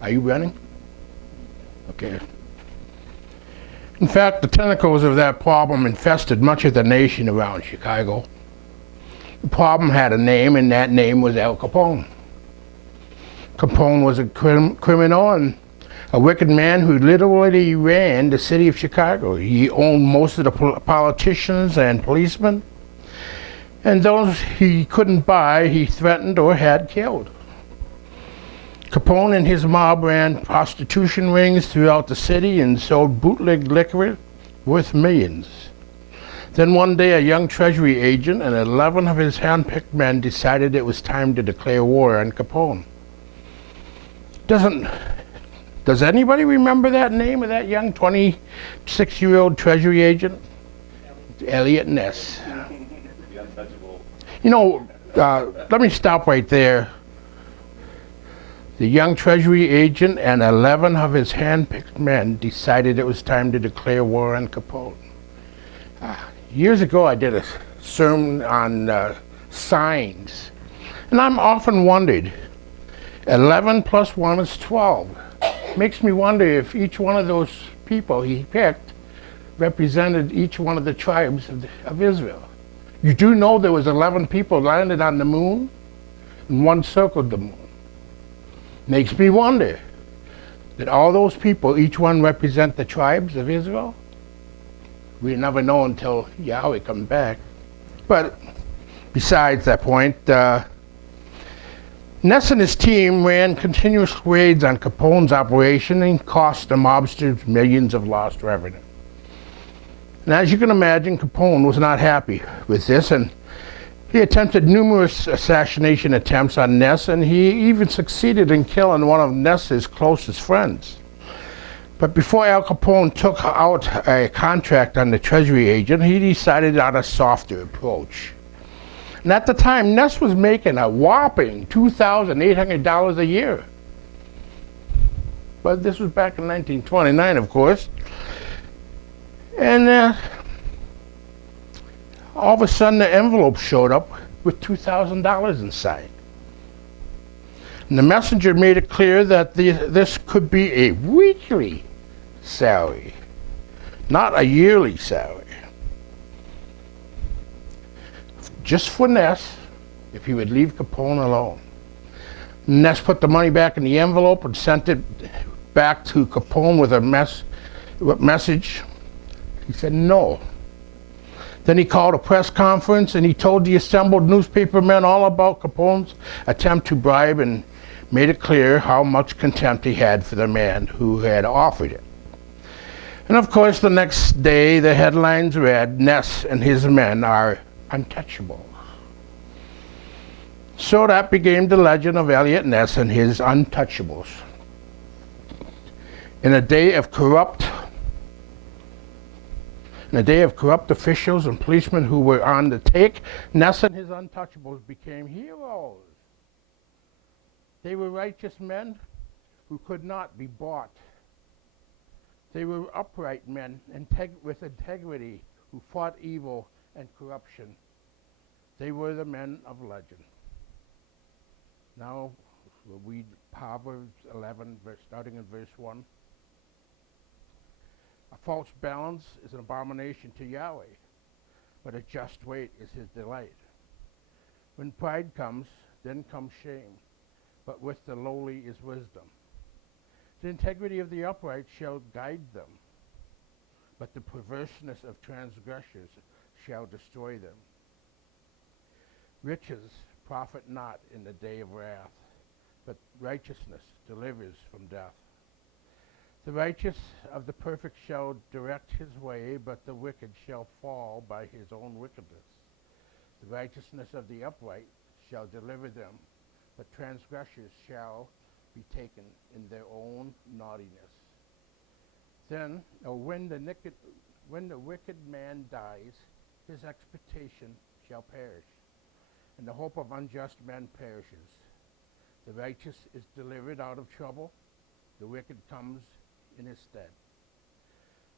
Are you running? Okay. In fact, the tentacles of that problem infested much of the nation around Chicago. The problem had a name, and that name was Al Capone. Capone was a criminal and a wicked man who literally ran the city of Chicago. He owned most of the politicians and policemen, and those he couldn't buy, he threatened or had killed. Capone and his mob ran prostitution rings throughout the city and sold bootleg liquor worth millions. Then one day a young Treasury agent and 11 of his hand-picked men decided it was time to declare war on Capone. Does anybody remember that name of that young 26-year-old Treasury agent? Elliot Ness. You know, let me stop right there. The young Treasury agent and 11 of his hand-picked men decided it was time to declare war on Capone. Years ago, I did a sermon on signs, and I'm often wondered, 11 plus 1 is 12. Makes me wonder if each one of those people he picked represented each one of the tribes of Israel. You do know there was 11 people landed on the moon, and 1 circled the moon. Makes me wonder, did all those people, each one represent the tribes of Israel? We never know until Yahweh comes back. But besides that point, Ness and his team ran continuous raids on Capone's operation and cost the mobsters millions of lost revenue. And as you can imagine, Capone was not happy with this, and he attempted numerous assassination attempts on Ness, and he even succeeded in killing one of Ness's closest friends. But before Al Capone took out a contract on the Treasury agent, he decided on a softer approach. And at the time, Ness was making a whopping $2,800 a year. But this was back in 1929, of course. And all of a sudden, the envelope showed up with $2,000 inside. And the messenger made it clear that this could be a weekly salary, not a yearly salary. Just for Ness, if he would leave Capone alone. Ness put the money back in the envelope and sent it back to Capone with a message. He said no. Then he called a press conference and he told the assembled newspapermen all about Capone's attempt to bribe and made it clear how much contempt he had for the man who had offered it. And of course, the next day, the headlines read, "Ness and his men are untouchable." So that became the legend of Elliot Ness and his untouchables. In a day of corrupt officials and policemen who were on the take, Ness and his untouchables became heroes. They were righteous men who could not be bought. They were upright men with integrity who fought evil and corruption. They were the men of legend. Now we'll read Proverbs 11, starting in verse 1. A false balance is an abomination to Yahweh, but a just weight is his delight. When pride comes, then comes shame, but with the lowly is wisdom. The integrity of the upright shall guide them, but the perverseness of transgressors shall destroy them. Riches profit not in the day of wrath, but righteousness delivers from death. The righteous of the perfect shall direct his way, but the wicked shall fall by his own wickedness. The righteousness of the upright shall deliver them, but transgressors shall be taken in their own naughtiness. Then, when the wicked man dies, his expectation shall perish, and the hope of unjust men perishes. The righteous is delivered out of trouble, the wicked comes in his stead.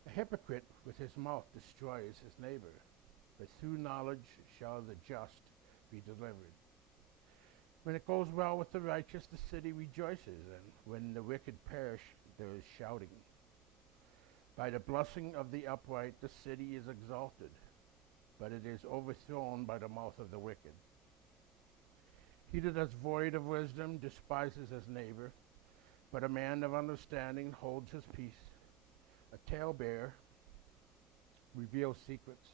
A hypocrite with his mouth destroys his neighbor, but through knowledge shall the just be delivered. When it goes well with the righteous, the city rejoices, and when the wicked perish, there is shouting. By the blessing of the upright, the city is exalted, but it is overthrown by the mouth of the wicked. He that is void of wisdom despises his neighbor, but a man of understanding holds his peace. A talebearer reveals secrets,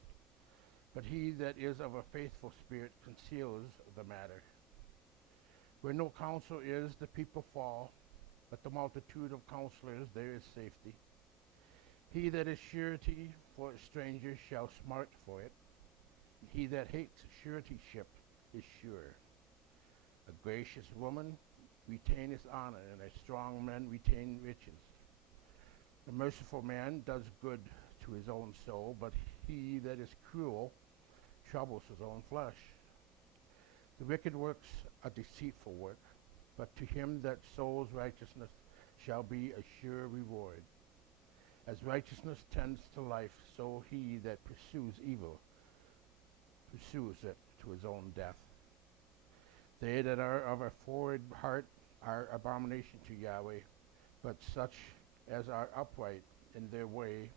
but he that is of a faithful spirit conceals the matter. Where no counsel is, the people fall, but the multitude of counselors there is safety. He that is surety for a stranger shall smart for it. He that hates suretyship is sure. A gracious woman retaineth honor, and a strong man retain riches. The merciful man does good to his own soul, but he that is cruel troubles his own flesh. The wicked works a deceitful work, but to him that sows righteousness shall be a sure reward. As righteousness tends to life, so he that pursues evil pursues it to his own death. They that are of a forward heart are abomination to Yahweh, but such as are upright in their way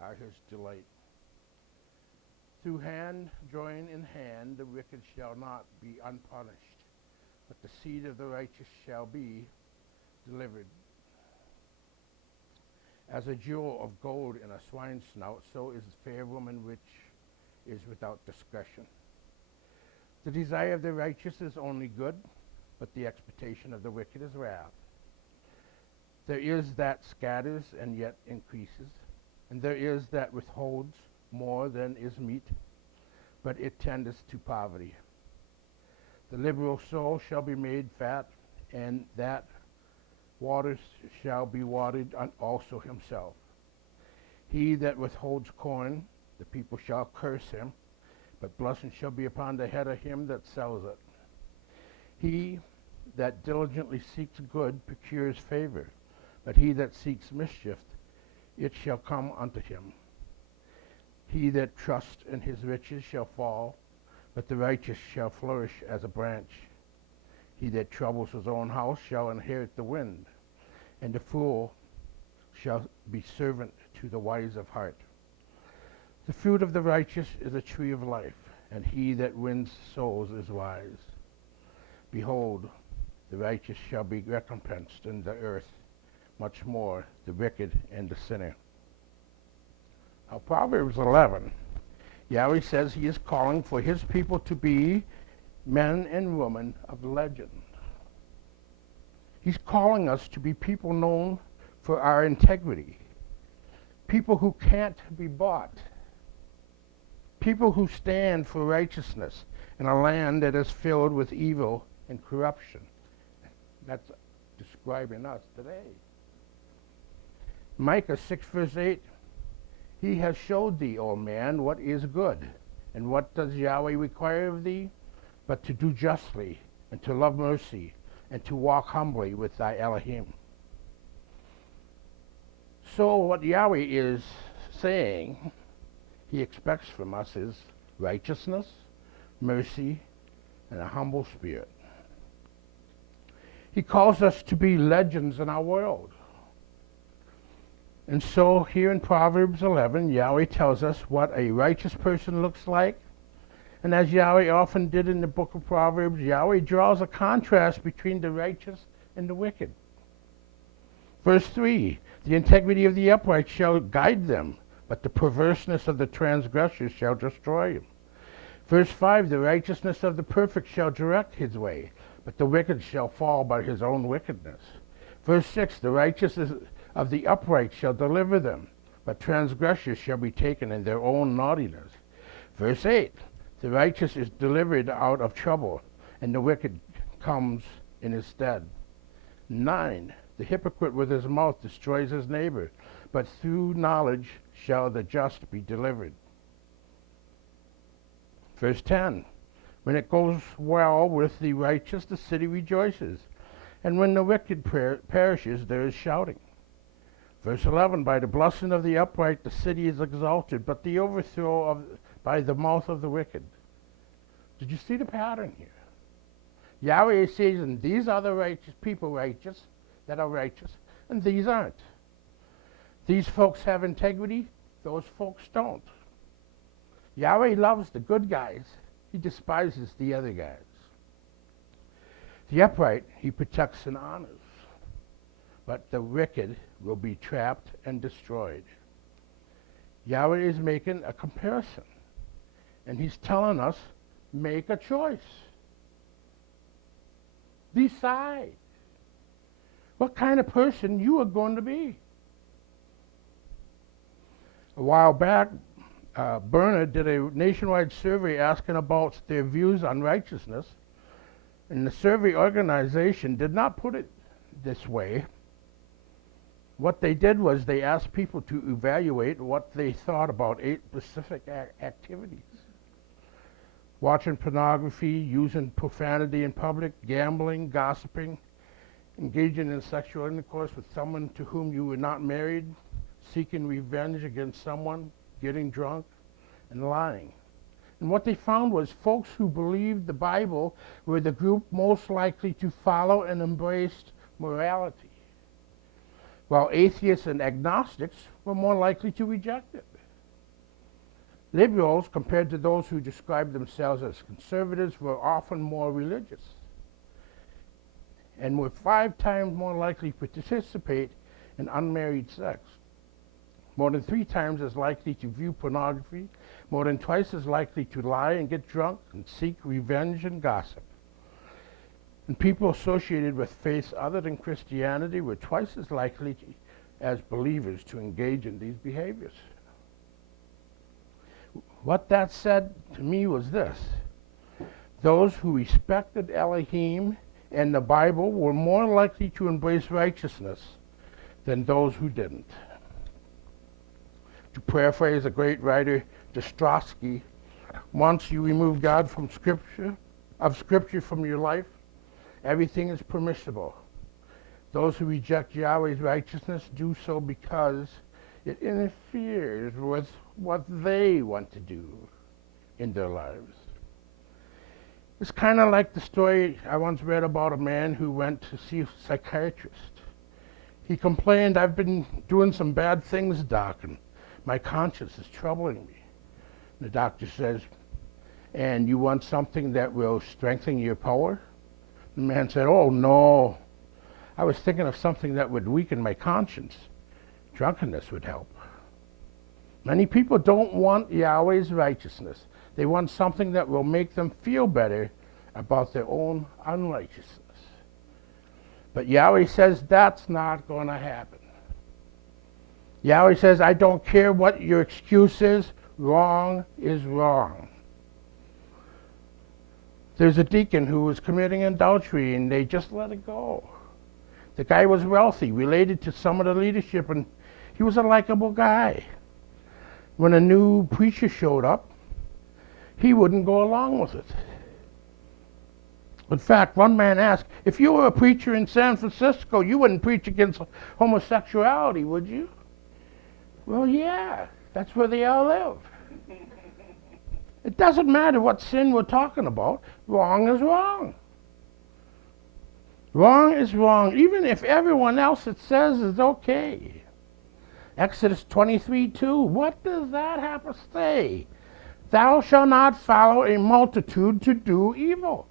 are his delight. Through hand join in hand, the wicked shall not be unpunished, but the seed of the righteous shall be delivered. As a jewel of gold in a swine's snout, so is a fair woman which is without discretion. The desire of the righteous is only good, but the expectation of the wicked is wrath. There is that scatters and yet increases, and there is that withholds more than is meet, but it tendeth to poverty. The liberal soul shall be made fat, and that waters shall be watered also himself. He that withholds corn, the people shall curse him, but blessing shall be upon the head of him that sells it. He that diligently seeks good procures favor, but he that seeks mischief, it shall come unto him. He that trusts in his riches shall fall, but the righteous shall flourish as a branch. He that troubles his own house shall inherit the wind, and the fool shall be servant to the wise of heart. The fruit of the righteous is a tree of life, and he that wins souls is wise. Behold, the righteous shall be recompensed in the earth, much more the wicked and the sinner. Now, Proverbs 11, Yahweh says he is calling for his people to be men and women of legend. He's calling us to be people known for our integrity, people who can't be bought, people who stand for righteousness in a land that is filled with evil and corruption. That's describing us today. Micah 6 verse 8, he has showed thee, O man, what is good, and what does Yahweh require of thee? But to do justly, and to love mercy, and to walk humbly with thy Elohim. So what Yahweh is saying he expects from us is righteousness, mercy, and a humble spirit. He calls us to be legends in our world. And so here in Proverbs 11, Yahweh tells us what a righteous person looks like. And as Yahweh often did in the book of Proverbs, Yahweh draws a contrast between the righteous and the wicked. Verse 3, the integrity of the upright shall guide them, but the perverseness of the transgressors shall destroy him. Verse 5, the righteousness of the perfect shall direct his way, but the wicked shall fall by his own wickedness. Verse 6, the righteousness of the upright shall deliver them, but transgressors shall be taken in their own naughtiness. Verse 8, the righteous is delivered out of trouble, and the wicked comes in his stead. 9, the hypocrite with his mouth destroys his neighbor, but through knowledge shall the just be delivered. Verse 10, when it goes well with the righteous, the city rejoices, and when the wicked perishes, there is shouting. Verse 11, by the blessing of the upright, the city is exalted, but the overthrow by the mouth of the wicked. Did you see the pattern here? Yahweh says, and these are the righteous people righteous that are righteous, and these aren't. These folks have integrity, those folks don't. Yahweh loves the good guys. He despises the other guys. The upright he protects and honors, but the wicked will be trapped and destroyed. Yahweh is making a comparison, and he's telling us, make a choice. Decide what kind of person you are going to be. A while back, Bernard did a nationwide survey asking about their views on righteousness, and the survey organization did not put it this way. What they did was they asked people to evaluate what they thought about 8 specific activities. Watching pornography, using profanity in public, gambling, gossiping, engaging in sexual intercourse with someone to whom you were not married, seeking revenge against someone, getting drunk, and lying. And what they found was folks who believed the Bible were the group most likely to follow and embrace morality, while atheists and agnostics were more likely to reject it. Liberals, compared to those who described themselves as conservatives, were often more religious and were 5 times more likely to participate in unmarried sex, more than 3 times as likely to view pornography, more than twice as likely to lie and get drunk and seek revenge and gossip. And people associated with faiths other than Christianity were twice as likely as believers to engage in these behaviors. What that said to me was this: those who respected Elohim and the Bible were more likely to embrace righteousness than those who didn't. To paraphrase a great writer, Dostoevsky, once you remove God from Scripture from your life, everything is permissible. Those who reject Yahweh's righteousness do so because it interferes with what they want to do in their lives. It's kind of like the story I once read about a man who went to see a psychiatrist. He complained, "I've been doing some bad things, doc, and my conscience is troubling me." The doctor says, "And you want something that will strengthen your power?" The man said, "Oh, no. I was thinking of something that would weaken my conscience. Drunkenness would help." Many people don't want Yahweh's righteousness. They want something that will make them feel better about their own unrighteousness. But Yahweh says that's not going to happen. Yahweh says, "I don't care what your excuse is. Wrong is wrong." There's a deacon who was committing adultery, and they just let it go. The guy was wealthy, related to some of the leadership, and he was a likable guy. When a new preacher showed up, he wouldn't go along with it. In fact, one man asked, "If you were a preacher in San Francisco, you wouldn't preach against homosexuality, would you?" "Well, yeah, that's where they all live." It doesn't matter what sin we're talking about. Wrong is wrong. Wrong is wrong, even if everyone else it says is okay. Exodus 23:2, what does that have to say? "Thou shalt not follow a multitude to do evil.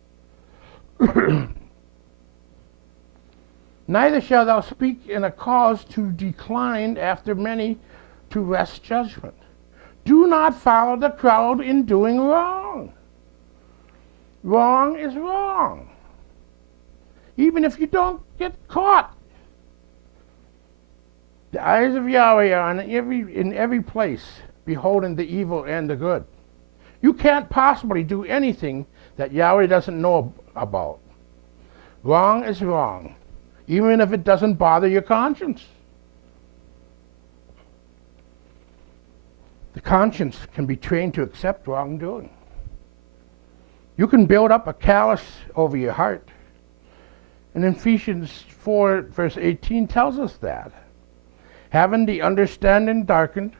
Neither shalt thou speak in a cause to decline after many to wrest judgment." Do not follow the crowd in doing wrong. Wrong is wrong, even if you don't get caught. The eyes of Yahweh are in every place, beholding the evil and the good. You can't possibly do anything that Yahweh doesn't know about. Wrong is wrong, even if it doesn't bother your conscience. The conscience can be trained to accept wrongdoing. You can build up a callous over your heart. And Ephesians 4, verse 18 tells us that. Having the understanding darkened,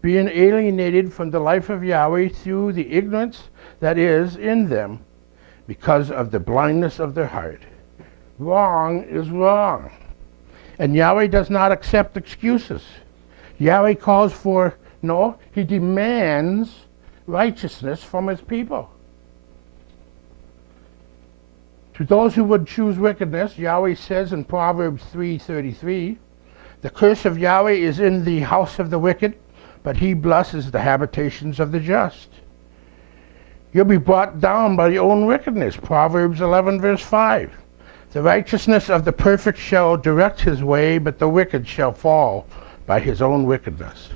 being alienated from the life of Yahweh through the ignorance that is in them, because of the blindness of their heart. Wrong is wrong. And Yahweh does not accept excuses. Yahweh calls for, no, he demands righteousness from his people. To those who would choose wickedness, Yahweh says in Proverbs 3:33, the curse of Yahweh is in the house of the wicked, but he blesses the habitations of the just. You'll be brought down by your own wickedness, Proverbs 11 verse 5. The righteousness of the perfect shall direct his way, but the wicked shall fall by his own wickedness.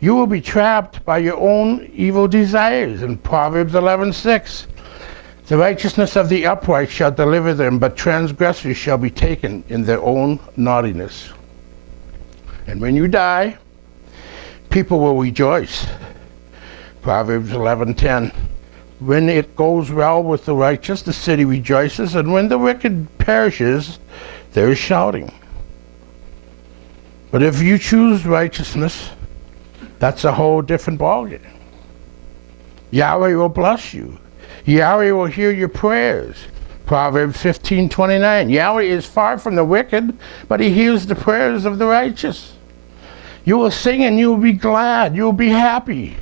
You will be trapped by your own evil desires, in Proverbs 11:6. The righteousness of the upright shall deliver them, but transgressors shall be taken in their own naughtiness. And when you die, people will rejoice. Proverbs 11:10. When it goes well with the righteous, the city rejoices, and when the wicked perishes, there is shouting. But if you choose righteousness, that's a whole different ballgame. Yahweh will bless you. Yahweh will hear your prayers. Proverbs 15:29. Yahweh is far from the wicked, but he hears the prayers of the righteous. You will sing and you will be glad. You will be happy.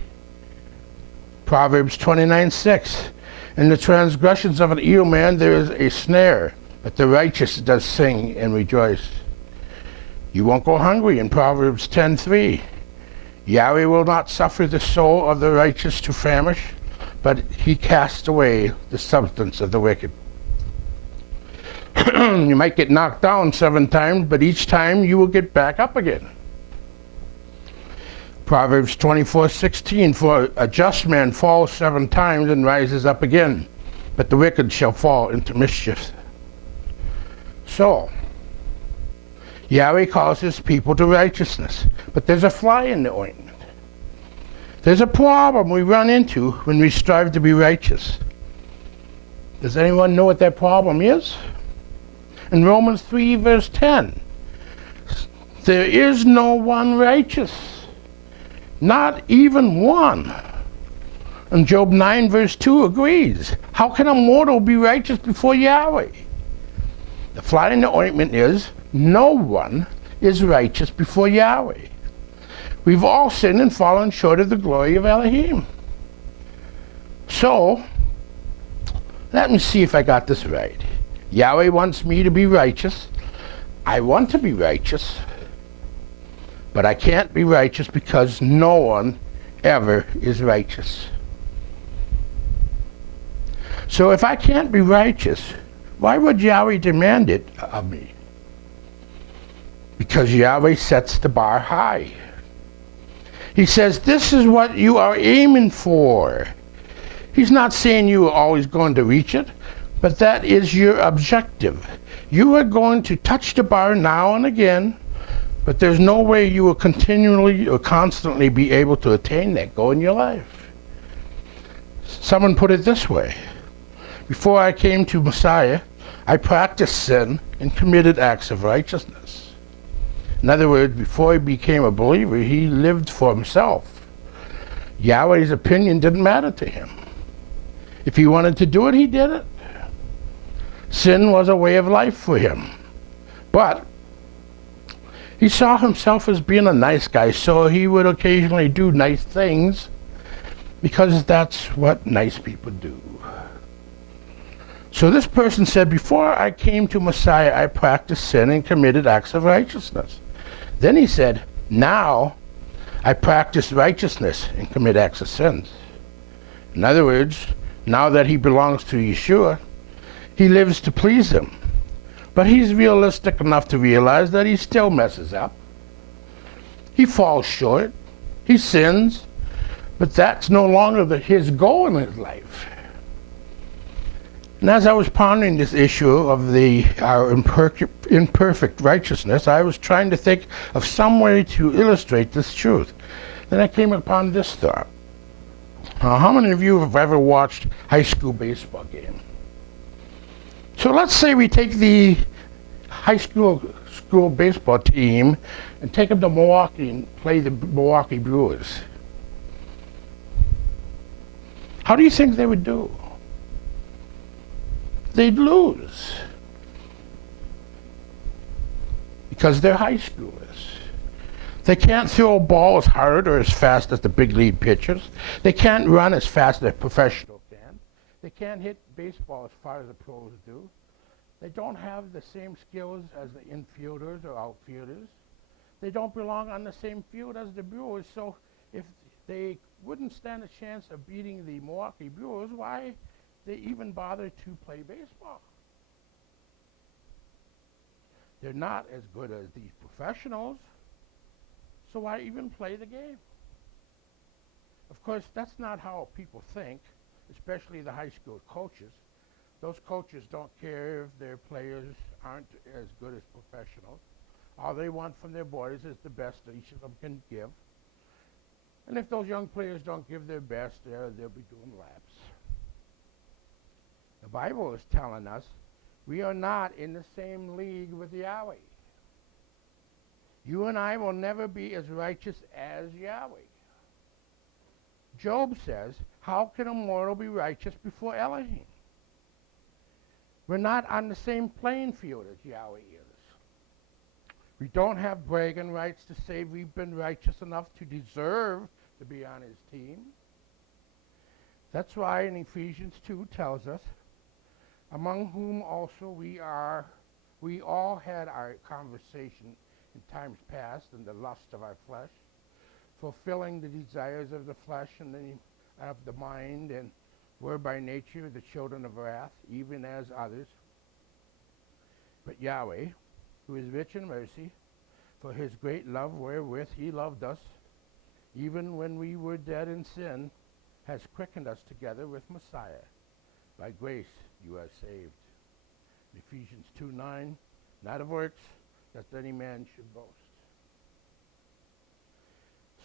Proverbs 29:6. In the transgressions of an evil man there is a snare, but the righteous does sing and rejoice. You won't go hungry in Proverbs 10:3. Yahweh will not suffer the soul of the righteous to famish, but he casts away the substance of the wicked. You might get knocked down 7 times, but each time you will get back up again. Proverbs 24:16, for a just man falls 7 times and rises up again, but the wicked shall fall into mischief. So, Yahweh calls his people to righteousness, but there's a fly in the ointment. There's a problem we run into when we strive to be righteous. Does anyone know what that problem is? In Romans 3 verse 10, there is no one righteous, not even one. And Job 9 verse 2 agrees. How can a mortal be righteous before Yahweh? The fly in the ointment is, no one is righteous before Yahweh. We've all sinned and fallen short of the glory of Elohim. So, let me see if I got this right. Yahweh wants me to be righteous. I want to be righteous. But I can't be righteous because no one ever is righteous. So if I can't be righteous, why would Yahweh demand it of me? Because Yahweh sets the bar high. He says, this is what you are aiming for. He's not saying you are always going to reach it, but that is your objective. You are going to touch the bar now and again, but there's no way you will continually or constantly be able to attain that goal in your life. Someone put it this way. Before I came to Messiah, I practiced sin and committed acts of righteousness. In other words, before he became a believer, he lived for himself. Yahweh's opinion didn't matter to him. If he wanted to do it, he did it. Sin was a way of life for him. But he saw himself as being a nice guy, so he would occasionally do nice things because that's what nice people do. So this person said, before I came to Messiah, I practiced sin and committed acts of righteousness. Then he said, now I practice righteousness and commit acts of sins. In other words, now that he belongs to Yeshua, he lives to please him. But he's realistic enough to realize that he still messes up. He falls short. He sins. But that's no longer his goal in his life. And as I was pondering this issue of our imperfect righteousness, I was trying to think of some way to illustrate this truth. Then I came upon this thought. How many of you have ever watched high school baseball game? So let's say we take the high school baseball team and take them to Milwaukee and play the Milwaukee Brewers. How do you think they would do? they'd lose because they're high schoolers. They can't throw a ball as hard or as fast as the big league pitchers. They can't run as fast as a professional can. They can't hit baseball as far as the pros do. They don't have the same skills as the infielders or outfielders. They don't belong on the same field as the Brewers. So if they wouldn't stand a chance of beating the Milwaukee Brewers, why they even bother to play baseball? They're not as good as these professionals. So why even play the game? Of course, that's not how people think, especially the high school coaches. Those coaches don't care if their players aren't as good as professionals. All they want from their boys is the best that each of them can give. And if those young players don't give their best, they'll be doing laps. The Bible is telling us we are not in the same league with Yahweh. You and I will never be as righteous as Yahweh. Job says, how can a mortal be righteous before Elohim? We're not on the same playing field as Yahweh is. We don't have bragging rights to say we've been righteous enough to deserve to be on his team. That's why in Ephesians 2 tells us, among whom also we all had our conversation in times past in the lust of our flesh, fulfilling the desires of the flesh and of the mind, and were by nature the children of wrath, even as others. But Yahweh, who is rich in mercy, for his great love wherewith he loved us, even when we were dead in sin, has quickened us together with Messiah. By grace you are saved. Ephesians 2:9, not of works, that any man should boast.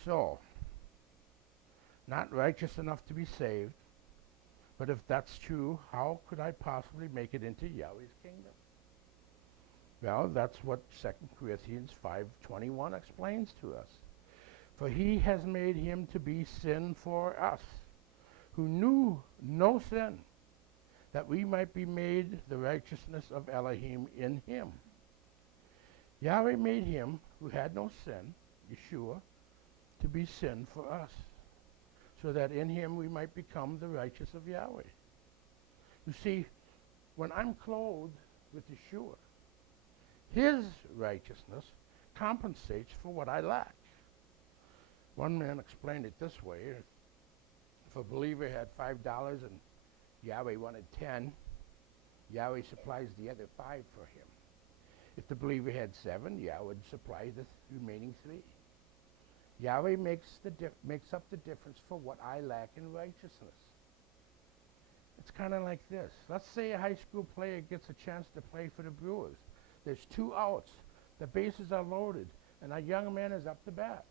So, not righteous enough to be saved, but if that's true, how could I possibly make it into Yahweh's kingdom? Well, that's what 2 Corinthians 5:21 explains to us. For he has made him to be sin for us, who knew no sin, that we might be made the righteousness of Elohim in him. Yahweh made him who had no sin, Yeshua, to be sin for us, so that in him we might become the righteous of Yahweh. You see, when I'm clothed with Yeshua, his righteousness compensates for what I lack. One man explained it this way. If a believer had $5 and Yahweh wanted 10, Yahweh supplies the other 5 for him. If the believer had 7, Yahweh would supply the remaining 3. Yahweh makes up the difference for what I lack in righteousness. It's kind of like this. Let's say a high school player gets a chance to play for the Brewers. There's 2 outs. The bases are loaded, and a young man is up to bat.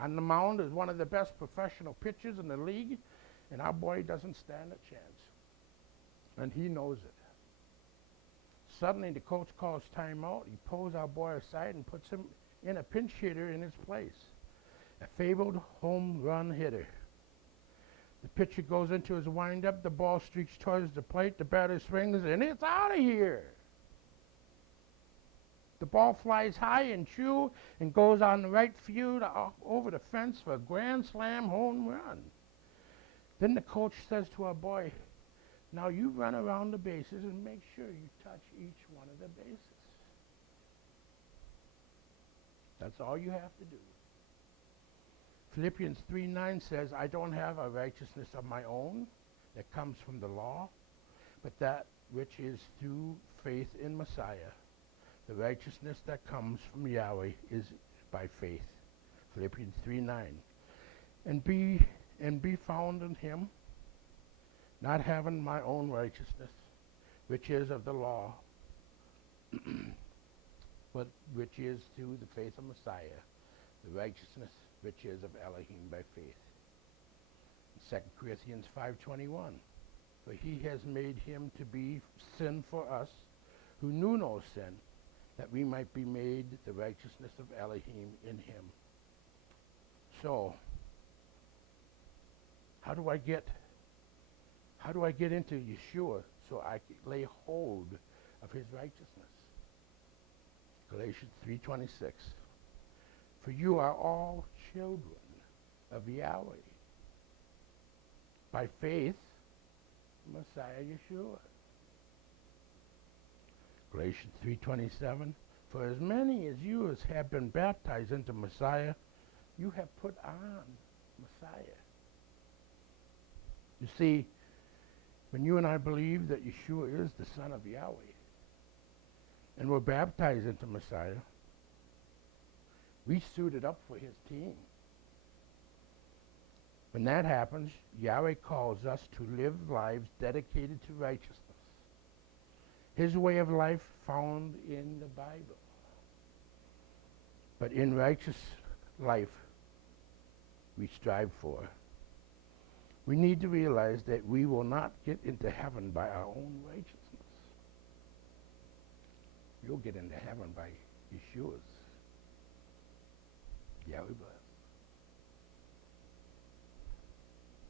On the mound is one of the best professional pitchers in the league, and our boy doesn't stand a chance. And he knows it. Suddenly, the coach calls timeout. He pulls our boy aside and puts him in a pinch hitter in his place, a fabled home run hitter. The pitcher goes into his windup. The ball streaks towards the plate. The batter swings, and it's out of here. The ball flies high and true and goes on the right field over the fence for a grand slam home run. Then the coach says to our boy, now you run around the bases and make sure you touch each one of the bases. That's all you have to do. Philippians 3:9 says, I don't have a righteousness of my own that comes from the law, but that which is through faith in Messiah. The righteousness that comes from Yahweh is by faith. Philippians 3:9. And be found in him, not having my own righteousness, which is of the law, but which is through the faith of Messiah, the righteousness which is of Elohim by faith. 2 Corinthians 5:21. For he has made him to be sin for us, who knew no sin, that we might be made the righteousness of Elohim in him. So, how do I get into Yeshua so I could lay hold of his righteousness. Galatians 3:26. For you are all children of Yahweh, by faith, Messiah Yeshua. Galatians 3:27. For as many as you as have been baptized into Messiah, you have put on Messiah. You see, when you and I believe that Yeshua is the Son of Yahweh, and we're baptized into Messiah, we suited up for his team. When that happens, Yahweh calls us to live lives dedicated to righteousness. His way of life found in the Bible. But in righteous life we strive for, we need to realize that we will not get into heaven by our own righteousness. You'll get into heaven by Yeshua's. Yahweh bless.